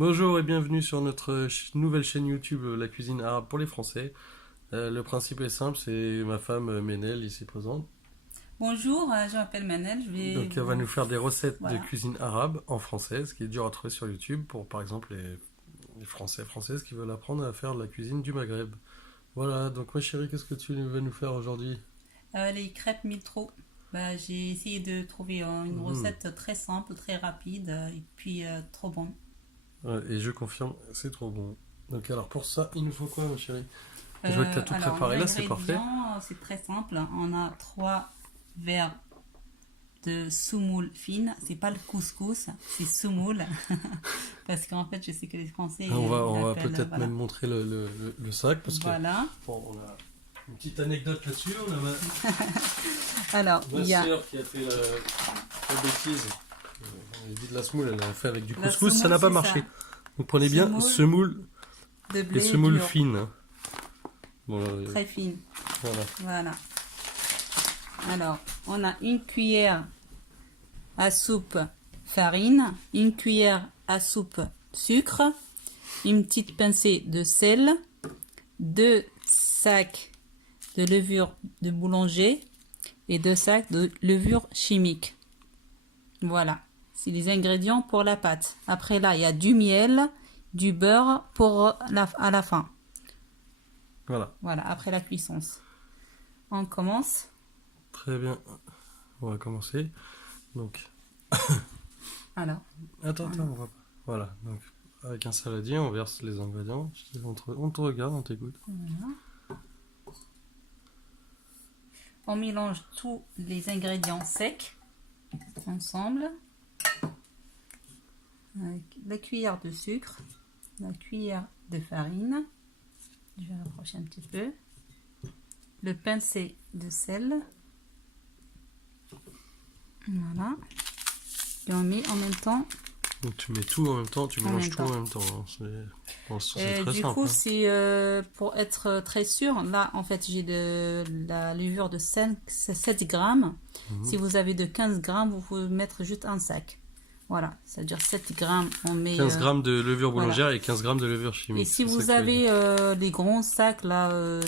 Bonjour et bienvenue sur notre nouvelle chaîne YouTube, La cuisine arabe pour les Français. Le principe est simple, c'est ma femme Ménel ici présente. Bonjour, je m'appelle Manel, je vais Donc elle va vous... nous faire des recettes de Voilà. cuisine arabe en français, ce qui est dur à trouver sur YouTube pour par exemple les Français Françaises qui veulent apprendre à faire de la cuisine du Maghreb. Voilà, donc ma chérie, qu'est-ce que tu vas nous faire aujourd'hui? Les crêpes Miltrou. J'ai essayé de trouver une Mhm. recette très simple, très rapide et puis trop bonne. Ouais, et je confirme, c'est trop bon. Donc alors pour ça, il nous faut quoi ma chérie? Je vois que tu as tout Alors, les préparé là, c'est parfait. ingrédients, c'est très simple. On a 3 verres de semoule fine. C'est pas le couscous, c'est semoule. Parce qu'en fait, je sais que les Français, ils On va l'appellent... peut-être voilà. même montrer le sac parce que Voilà. bon, on a une petite anecdote là-dessus. On a Alors, ma il y a sœur qui a fait la bêtise. Elle dit de la semoule, elle a fait avec du la couscous, ça semoule, n'a pas c'est ça. marché. Donc prenez bien Semoule semoule de et blé semoule dur, fine, hein. Bon, très fine. voilà. Voilà. Alors, on a une cuillère à soupe farine, une cuillère à soupe sucre, une petite pincée de sel, 2 sacs de levure de boulanger et 2 sacs de levure chimique. Voilà, c'est les ingrédients pour la pâte. Après là, il y a du miel, du beurre à la fin. Voilà, Voilà, après la cuisson. On commence. très bien. On va commencer. Donc, Alors, attends, on va. Voilà, donc avec un saladier, on verse les ingrédients. On te regarde, on t'écoute. on mélange tous les ingrédients secs ensemble avec la cuillère de sucre, la cuillère de farine, je vais rapprocher un petit peu, le pincé de sel, voilà, et on met en même temps. Donc tu mets tout en même temps, tu En mélanges même tout temps. en même temps, hein. C'est très Du simple, coup, hein. c'est pour être très sûr, là en fait j'ai de la levure de 7 grammes. Mhm. Si vous avez de 15 grammes, vous pouvez mettre juste un sac. Voilà, c'est-à-dire 7 grammes, on met... 15 grammes de levure voilà. boulangère et 15 grammes de levure Et chimique, si c'est ça que vous tu veux dire. avez les grands sacs là,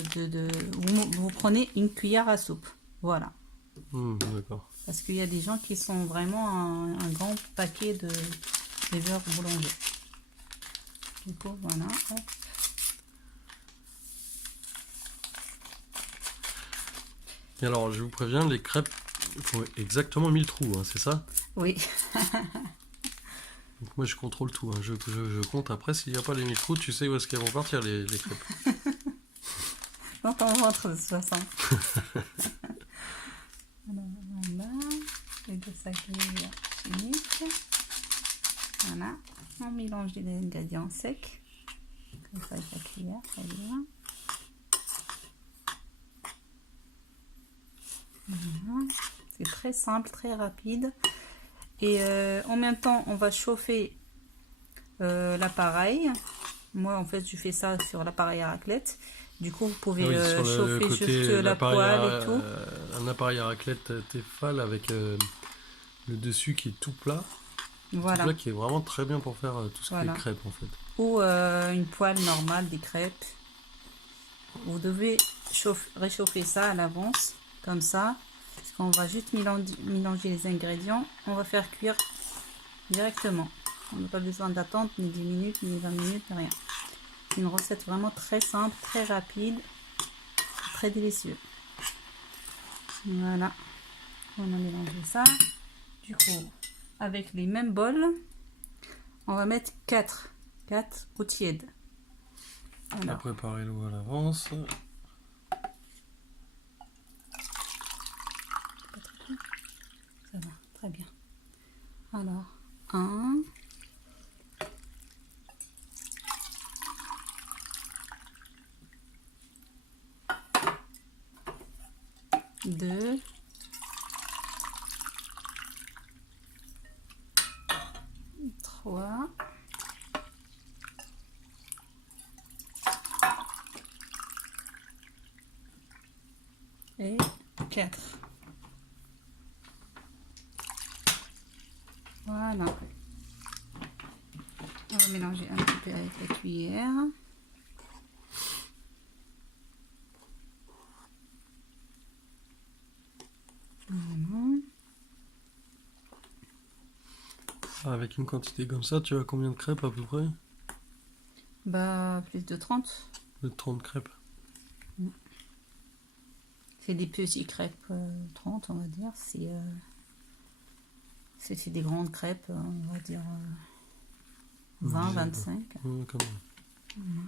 vous prenez une cuillère à soupe. Voilà. D'accord. Parce qu'il y a des gens qui sont vraiment un grand paquet de levure boulanger. Du coup, voilà. Hop. Et alors, je vous préviens, les crêpes font exactement 1000 trous, hein, c'est ça? Oui. Donc moi, je contrôle tout, hein. Je compte après, s'il n'y a pas les 1000 trous, tu sais où est-ce qu'elles vont partir, les crêpes. Dans ton ventre de toute façon. Alors, voilà. Les 2 sacs de levure chimique. Voilà. On mélange les ingrédients secs. Comme ça avec la cuillère, très bien. Voilà. C'est très simple, très rapide. Et en même temps, on va chauffer l'appareil. Moi, en fait, je fais ça sur l'appareil à raclette. Du coup, vous pouvez Oui, sur le chauffer juste côté, la poêle et tout. un appareil à raclette Tefal avec le dessus qui est tout plat. Tout Voilà. plat qui est vraiment très bien pour faire tout ce qui Voilà. est crêpes en fait. Ou une poêle normale des crêpes. Vous devez réchauffer ça à l'avance, comme ça. Parce qu'on va juste mélanger les ingrédients. On va faire cuire directement. On n'a pas besoin d'attendre ni 10 minutes, ni 20 minutes, ni rien. C'est une recette vraiment très simple, très rapide, très délicieux. Voilà. On a mélangé ça. Du coup, avec les mêmes bols, on va mettre 4 au tiède. On Alors, va préparer l'eau à l'avance. ça va, très bien. Alors, 1, 2, 3, et 4. Voilà. Hop. va mélanger un petit peu avec la cuillère. Voilà. Avec une quantité comme ça, tu as combien de crêpes à peu près? Bah, plus de 30. De 30 crêpes. C'est des petits crêpes 30, on va dire. C'est des grandes crêpes, on va dire 20, 25. Ouais, quand même.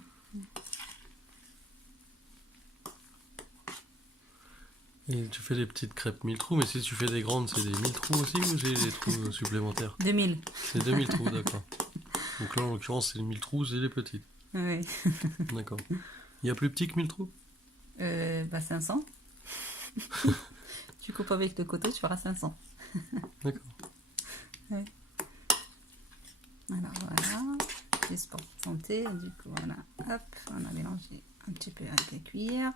Et tu fais des petites crêpes 1000 trous, mais si tu fais des grandes, c'est des 1000 trous aussi ou c'est des trous supplémentaires? 2000. C'est 2000 trous, d'accord. Donc là, en l'occurrence, c'est les 1000 trous, c'est les petites. Oui. D'accord. Il y a plus petit que 1000 trous? Bah 500. Tu coupes avec le côté, tu feras 500. D'accord. Ouais. Alors voilà, juste pour santé. Du coup, voilà, hop, on a mélangé un petit peu avec la cuillère.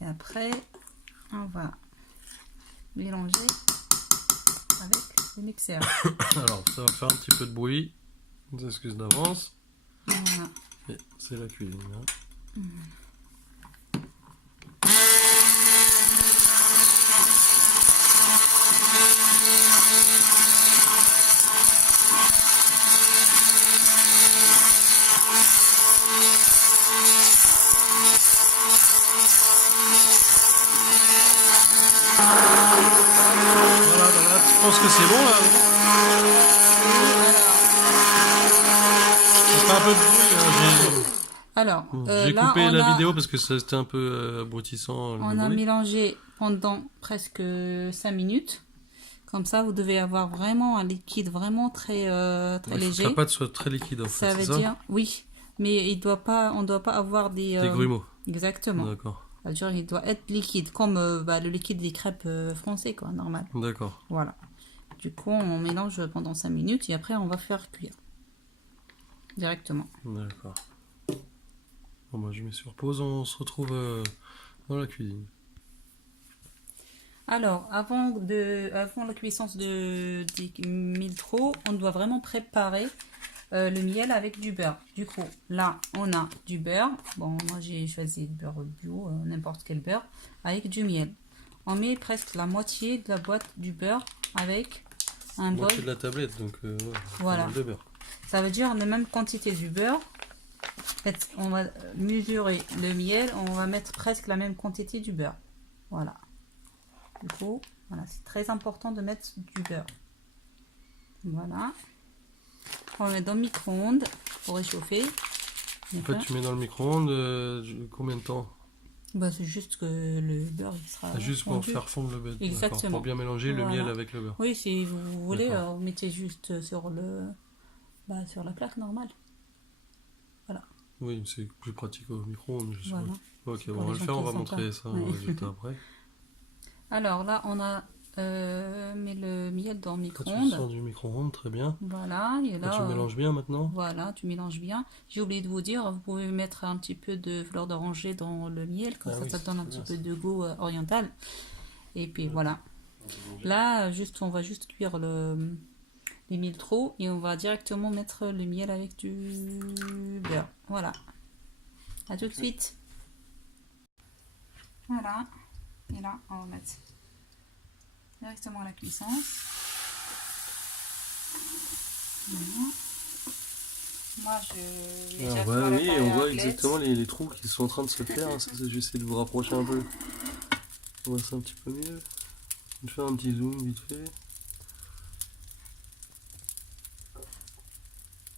Et après, on va mélanger avec le mixeur. Alors, ça va faire un petit peu de bruit. On s'excuse d'avance. Voilà. Et c'est la cuisine. Hein. Voilà, tu penses que c'est bon là? Ça fait un peu de bruit. Alors, J'ai là, coupé on la a, vidéo parce que c'était un peu abrutissant. on le a bruit. mélangé pendant presque 5 minutes. Comme ça, vous devez avoir vraiment un liquide vraiment très, très Ouais, faut que léger. la pâte soit très liquide en fait, Ça veut c'est ça? dire, oui, mais on doit pas avoir des Des grumeaux. exactement. D'accord. Ça veut dire, il doit être liquide, comme le liquide des crêpes français, quoi, normal. D'accord. Voilà. Du coup, on mélange pendant 5 minutes et après, on va faire cuire directement. D'accord. Bon, moi je mets sur pause, on se retrouve dans la cuisine. Alors, avant la cuisson des 1000 trous, on doit vraiment préparer le miel avec du beurre. Du coup, là, on a du beurre. Bon, moi, j'ai choisi le beurre bio, n'importe quel beurre, avec du miel. On met presque la moitié de la boîte du beurre avec un bol. Moitié de la tablette, donc ouais, Voilà. pas mal de beurre. Ça veut dire la même quantité du beurre. En fait, on va mesurer le miel, on va mettre presque la même quantité du beurre. Voilà. Du coup, voilà, c'est très important de mettre du beurre. Voilà. On met dans le micro-ondes pour réchauffer. En fait, tu mets dans le micro-ondes combien de temps? Bah, c'est juste que le beurre il sera Juste pour fondu. faire fondre le beurre. Exactement. D'accord, pour bien mélanger le Voilà. miel avec le beurre. Oui, si vous voulez, D'accord. vous mettez juste sur sur la plaque normale. Oui, c'est plus pratique au micro-ondes. Voilà. Ok, C'est bon, pour on va les le gens faire, on qui va sont montrer pas- ça Ouais. au résultat après. Alors là, on a mis le miel dans le Là, tu le micro-ondes. sors du micro-ondes, très bien. Voilà, et Là, là, tu mélanges bien maintenant. voilà, tu mélanges bien. J'ai oublié de vous dire, vous pouvez mettre un petit peu de fleur d'oranger dans le miel, comme Ah ça, oui, ça c'est donne un très petit bien, peu de goût oriental. Et puis voilà. Là, on va juste cuire les 1000 trous et on va directement mettre le miel avec du beurre. Voilà. À tout de suite. Voilà. Et là, on va mettre directement à la cuisson. Voilà. Moi, je mets Alors, directement bah la oui, paille on à voit raclette. exactement les trous qui sont en train de se faire. Hein. J'essaie de vous rapprocher un peu. On voit ça un petit peu mieux. Je vais faire un petit zoom vite fait.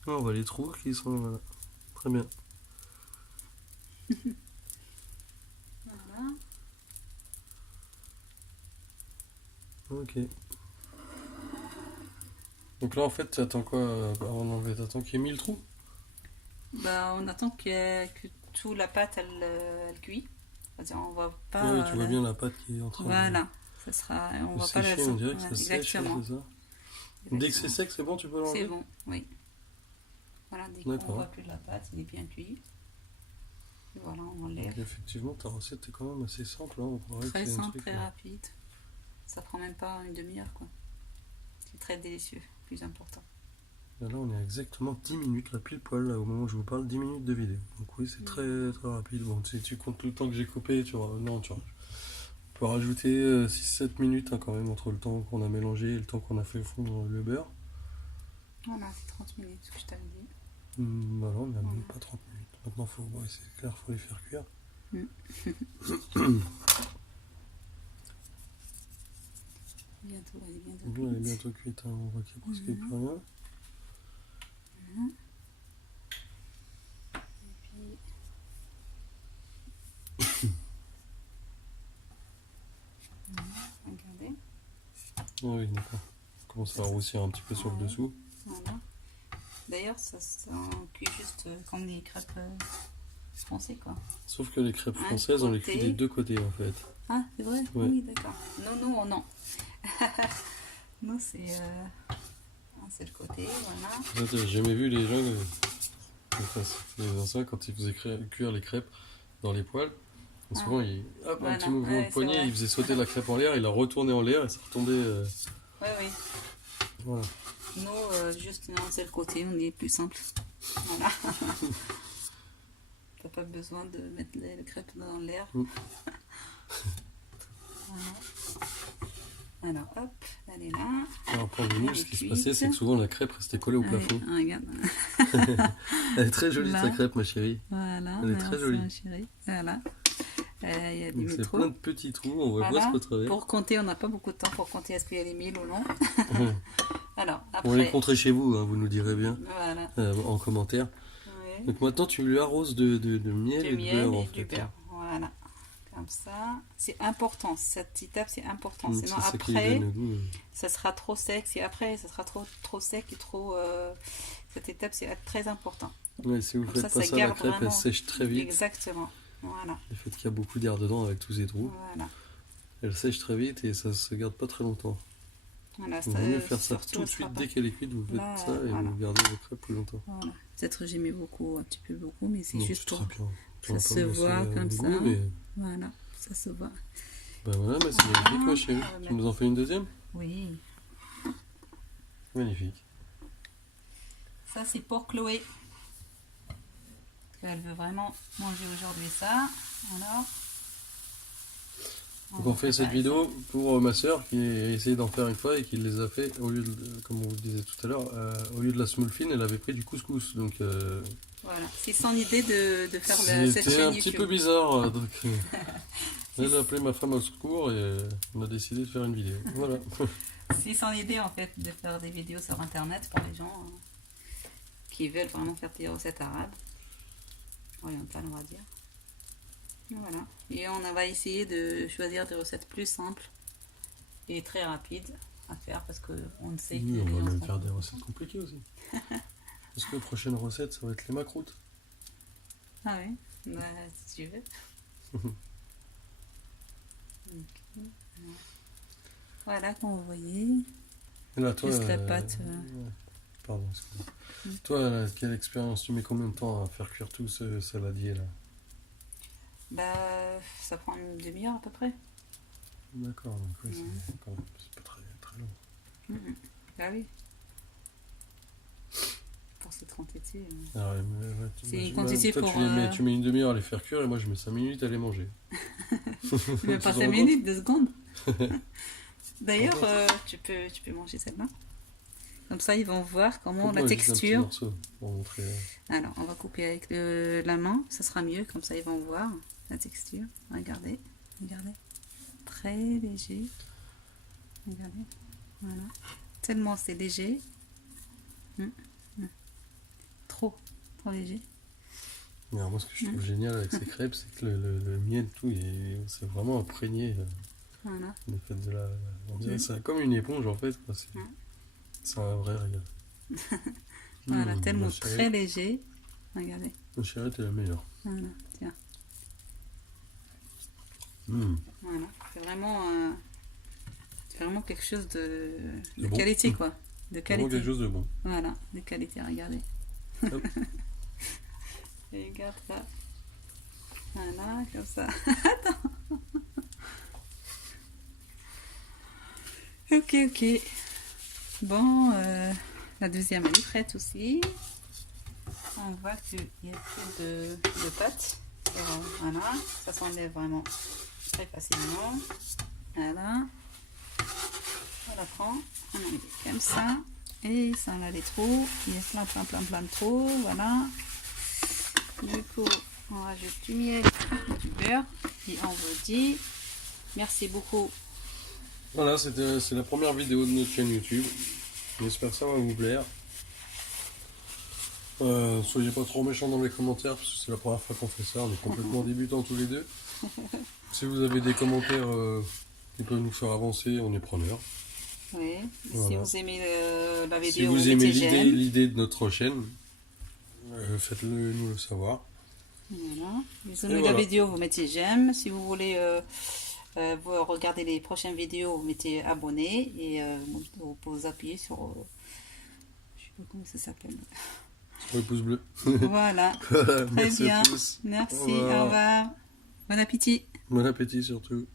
Ah, on voit les trous qui sont voilà. Très bien. Voilà. Ok. Donc là en fait tu attends quoi avant d'enlever? T'attends qu'il y ait 1000 trous? Bah, on attend que toute la pâte elle cuit. C'est-à-dire, on va pas. Ah oui, tu vois bien la pâte qui est en train Voilà. Ça sera. On de va pas la. sécher, on dirait que Ouais, ça sèche, exactement. c'est ça? Dès que c'est sec, c'est bon, tu peux l'enlever? C'est bon, oui. Voilà, dès qu'on D'accord. voit plus de la pâte, il est bien cuit. Et voilà, on enlève. Donc, effectivement, ta recette est quand même assez simple. Hein. On croirait que Très c'est un simple, truc, très rapide. Ça prend même pas une demi-heure, quoi. C'est très délicieux, plus important. Et là, on est à exactement 10 minutes, là, pile poil, là, au moment où je vous parle, 10 minutes de vidéo. Donc oui, c'est très très rapide. Bon, si tu comptes tout le temps que j'ai coupé, tu vois, non, tu vois. On peut rajouter 6-7 minutes hein, quand même entre le temps qu'on a mélangé et le temps qu'on a fait fondre le beurre. Voilà, c'est 30 minutes, ce que je t'avais dit. Voilà, on n'a Voilà. même pas 30 minutes. Maintenant, faut, ouais, c'est clair, faut les faire cuire. Bientôt, elle est bientôt Bon, elle est cuite. bientôt cuite, hein, on voit qu'il n'y a presque plus rien. Et puis... regardez. Ah oui, d'accord. On commence à roussir un petit peu sur le dessous. Voilà. D'ailleurs, ça cuit juste comme des crêpes français, quoi. Sauf que les crêpes françaises, on les cuit des deux côtés en fait. Ah, c'est vrai? Ouais. Oui, d'accord. Non, non. Non, c'est le côté, voilà. J'ai jamais vu les gens, les anciens, quand ils faisaient cuire les crêpes dans les poêles, souvent, hop, un petit mouvement de poignet, ils faisaient sauter la crêpe en l'air, il la retournait en l'air et ça retombait. Oui. Voilà. Nous, juste non, c'est le côté, on est plus simple. Voilà. T'as pas besoin de mettre les crêpes dans l'air. Voilà. Alors, hop, elle est là. Alors, pour nous, ce qui se passait, c'est que souvent la crêpe restait collée au plafond. Regarde. Elle est très jolie, Là. ta crêpe, ma chérie. Voilà, Elle est très jolie. ma chérie. Voilà. Il y a Donc, des c'est plein de petits trous, on va bien se retrouver. Pour compter, on n'a pas beaucoup de temps pour compter est-ce qu'il y a les 1000 ou non. Alors, après... On va les compter chez vous, hein, vous nous direz bien Voilà. en commentaire. Ouais. Donc maintenant, tu lui arroses de miel et de beurre, en fait. Du beurre. Voilà. Comme ça. C'est important. Cette étape, c'est important. Mmh, Sinon, c'est ça qui après, donne le goût. ça sera trop sec. Si après, ça sera trop sec et trop... Cette étape, c'est très important. Ouais, si vous Comme faites ça, pas ça ça, la garde crêpe, vraiment. elle sèche très vite. Exactement. Voilà. Le fait qu'il y a beaucoup d'air dedans avec tous ces trous, Voilà. elle sèche très vite et ça se garde pas très longtemps. Voilà, Il vaut mieux faire ça surtout, tout de elle sera suite pas- dès qu'elle est cuite, vous faites Là, ça et voilà. vous gardez vos crêpes plus longtemps. Voilà. Peut-être j'ai mis un petit peu beaucoup, mais c'est Non, juste c'est pour... très bien. Tu Ça vas se pas me laisser, voit comme le ça. goût, mais... Voilà, ça se voit. Ben voilà, mais c'est magnifique, ma chérie. On va Tu nous en fais une deuxième? Oui. Magnifique. Ça, c'est pour Chloé. Elle veut vraiment manger aujourd'hui ça. Alors... Donc on fait cette vidéo pour ma soeur qui a essayé d'en faire une fois et qui les a fait, au lieu de, comme on vous disait tout à l'heure, au lieu de la semoule fine, elle avait pris du couscous. Donc voilà, c'est son idée de faire cette c'était chaîne un petit YouTube. peu bizarre. Donc elle a appelé ma femme au secours et on a décidé de faire une vidéo. Voilà. C'est son idée en fait de faire des vidéos sur internet pour les gens qui veulent vraiment faire des recettes arabes, orientales on va dire. Voilà. Et on va essayer de choisir des recettes plus simples et très rapides à faire parce qu'on sait que Oui, les on va gens même sont- faire des recettes compliquées aussi. Est-ce que la prochaine recette, ça va être les macroutes? Ah oui, bah, si tu veux. Ok. Voilà, comme vous voyez. Et là, toi, Juste la pâte. ouais. Pardon, excuse-moi. Toi, là, quelle expérience? Tu mets combien de temps à faire cuire tout ce saladier là? Bah, ça prend une demi-heure à peu près. D'accord, donc oui, c'est pas très, très long. Bah oui. Pour cette quantité. Ah ouais, ouais, C'est une quantité toi, pour, tu mets une demi-heure à les faire cuire et moi je mets 5 minutes à les manger. Même pas 5 minutes, 2 secondes. D'ailleurs, tu peux manger celle-là. Comme ça, ils vont voir comment la texture. Pour montrer, Alors, on va couper avec la main, ça sera mieux. Comme ça, ils vont voir la texture. Regardez, regardez. Très léger. Regardez. Voilà. Tellement c'est léger. Trop léger. Mais alors, moi, ce que je trouve génial avec ces crêpes, c'est que le miel, tout, c'est vraiment imprégné. Voilà. Le fait de on dirait que c'est comme une éponge en fait. C'est un vrai régal. Voilà, tellement ma chérie, très léger. Regardez. Ma chérie, t'es la meilleure. Voilà, tiens. Voilà. C'est vraiment quelque chose de bon. qualité, quoi. De Vraiment qualité. quelque chose de bon. Voilà, de qualité, regardez. Hop. Et regarde ça. Voilà, comme ça. Attends. Ok. Bon, La deuxième, elle est prête aussi. On voit qu'il n'y a plus de pâte. Voilà, ça s'enlève vraiment très facilement. Voilà. On la prend, on la met comme ça. Et ça, on a les trous. Il y a plein de trous. Voilà. Du coup, on rajoute du miel et du beurre. Et on vous dit merci beaucoup. Voilà, c'est la première vidéo de notre chaîne YouTube. J'espère que ça va vous plaire. Soyez pas trop méchants dans les commentaires parce que c'est la première fois qu'on fait ça. On est complètement débutants tous les deux. Si vous avez des commentaires qui peuvent nous faire avancer, on est preneurs. Oui. Voilà. Si vous aimez la vidéo, Si vous aimez mettez j'aime. l'idée de notre chaîne, faites-le nous le savoir. Voilà. Si vous Et aimez la voilà. vidéo, vous mettez j'aime. Si vous voulez vous regarder les prochaines vidéos, vous mettez abonné et vous pouvez appuyer sur je sais pas comment ça s'appelle. Sur le pouce bleu. Voilà. Très Merci bien. à tous. Merci. Au revoir. Au revoir. Bon appétit. Bon appétit surtout.